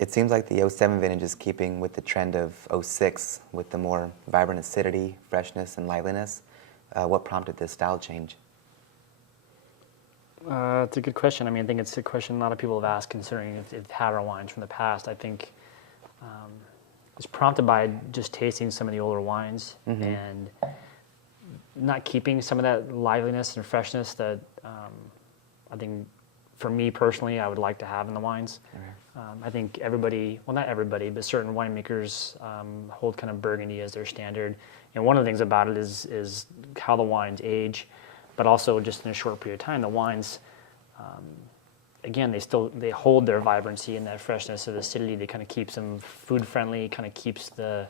It seems like the '07 vintage is keeping with the trend of '06 with the more vibrant acidity, freshness, and liveliness. What prompted this style change? It's a good question. I mean, I think it's a question a lot of people have asked considering if they've had our wines from the past. I think it's prompted by just tasting some of the older wines and not keeping some of that liveliness and freshness that I think, for me personally, I would like to have in the wines. I think everybody, well, not everybody, but certain winemakers hold kind of Burgundy as their standard. And one of the things about it is how the wines age, but also just in a short period of time, the wines, again, they hold their vibrancy and that freshness of acidity. They kind of keeps them food friendly, kind of keeps the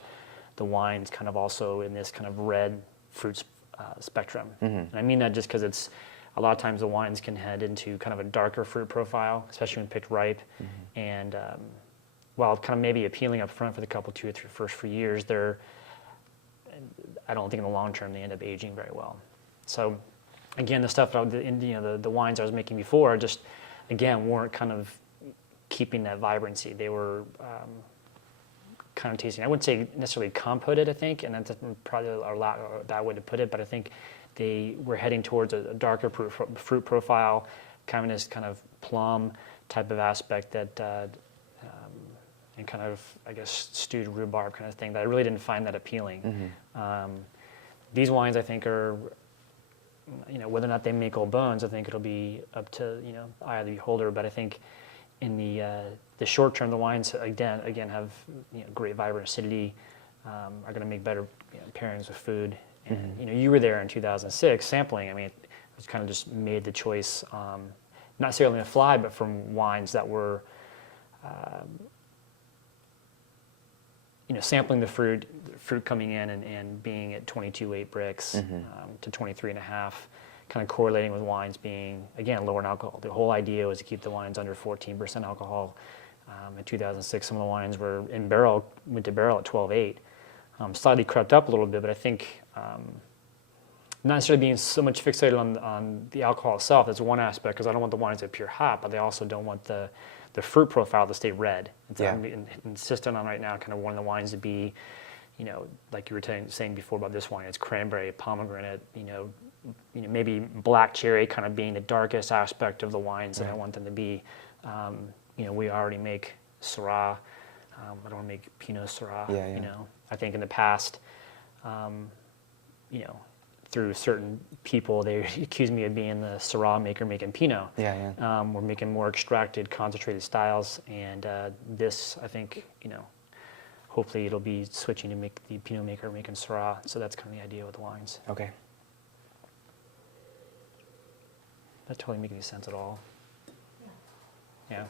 wines kind of also in this kind of red fruit spectrum. And I mean that just because it's, a lot of times the wines can head into kind of a darker fruit profile, especially when picked ripe. And while kind of maybe appealing up front for the couple, 2 or 3 first few years, I don't think in the long term they end up aging very well. So again, the stuff, the wines I was making before just, again, weren't kind of keeping that vibrancy. They were kind of tasting, I wouldn't say necessarily compoted, I think, and that's probably a bad way to put it, but I think they were heading towards a darker fruit profile, kind of this kind of plum type of aspect that, and kind of, I guess, stewed rhubarb kind of thing that I really didn't find that appealing. These wines, I think, are, whether or not they make old bones, I think it'll be up to, eye of the beholder, but I think in the short term, the wines, again have great vibrant acidity, are going to make better pairings with food. And you were there in 2006 sampling. I mean, it was kind of just made the choice, not necessarily on the fly, but from wines that were, sampling the fruit coming in and being at 22 weight bricks to 23.5, kind of correlating with wines being, again, lower in alcohol. The whole idea was to keep the wines under 14% alcohol. In 2006, some of the wines went to barrel at 12.8. Slightly crept up a little bit, but I think not necessarily being so much fixated on the alcohol itself. That's one aspect, because I don't want the wines to appear hot, but they also don't want the fruit profile to stay red. And so I'm insistent on right now kind of wanting the wines to be, like you were saying before about this wine, it's cranberry, pomegranate, maybe black cherry kind of being the darkest aspect of the wines that I want them to be. We already make Syrah. I don't want to make Pinot Syrah, I think in the past, through certain people, they accuse me of being the Syrah maker making Pinot. We're making more extracted, concentrated styles, and this, I think, hopefully it'll be switching to make the Pinot maker making Syrah. So that's kind of the idea with the wines. Okay. That totally makes any sense at all. Yeah.